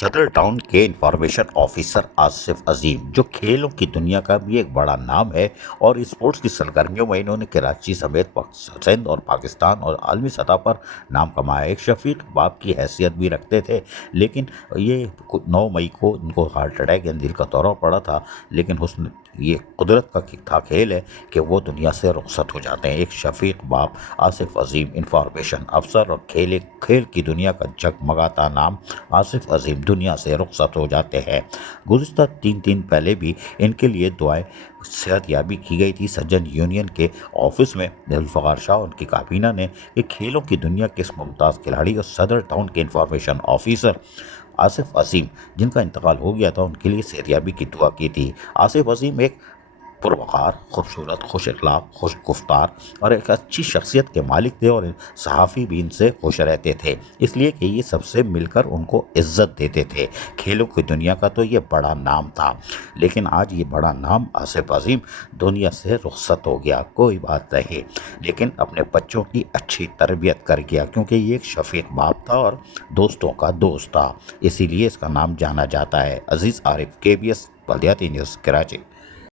صدر ٹاؤن کے information officer Asif عظیم، جو کھیلوں کی دنیا کا بھی ایک بڑا نام ہے اور اسپورٹس کی سرگرمیوں میں انہوں نے کراچی سمیت سندھ اور پاکستان اور عالمی سطح پر نام کمایا، ایک شفیق باپ کی حیثیت بھی رکھتے تھے۔ لیکن یہ 9 مئی کو ان کو ہارٹ اٹیک یعنی دل کا دورہ پڑا تھا، لیکن یہ قدرت کا تھا کھیل ہے کہ وہ دنیا سے رخصت ہو جاتے ہیں۔ ایک شفیق باپ آصف عظیم، انفارمیشن افسر اور کھیل کی دنیا کا جگمگاتا نام آصف عظیم دنیا سے رخصت ہو جاتے ہیں۔ گزشتہ 3 دن پہلے بھی ان کے لیے دعائیں صحت یابی کی گئی تھی۔ سجن یونین کے آفس میں ذوالفقار شاہ اور ان کی کابینہ نے کہ کھیلوں کی دنیا کے اس ممتاز کھلاڑی اور صدر ٹاؤن کے انفارمیشن آفیسر آصف عظیم، جن کا انتقال ہو گیا تھا، ان کے لیے صحت یابی کی دعا کی تھی۔ آصف عظیم ایک پروقار، خوبصورت، خوش اخلاق، خوش گفتار اور ایک اچھی شخصیت کے مالک تھے، اور صحافی بھی ان سے خوش رہتے تھے، اس لیے کہ یہ سب سے مل کر ان کو عزت دیتے تھے۔ کھیلوں کی دنیا کا تو یہ بڑا نام تھا، لیکن آج یہ بڑا نام آصف عظیم دنیا سے رخصت ہو گیا۔ کوئی بات نہیں، لیکن اپنے بچوں کی اچھی تربیت کر گیا، کیونکہ یہ ایک شفیق باپ تھا اور دوستوں کا دوست تھا، اسی لیے اس کا نام جانا جاتا ہے۔ عزیز عارف، KBS بلدیاتی نیوز، کراچی۔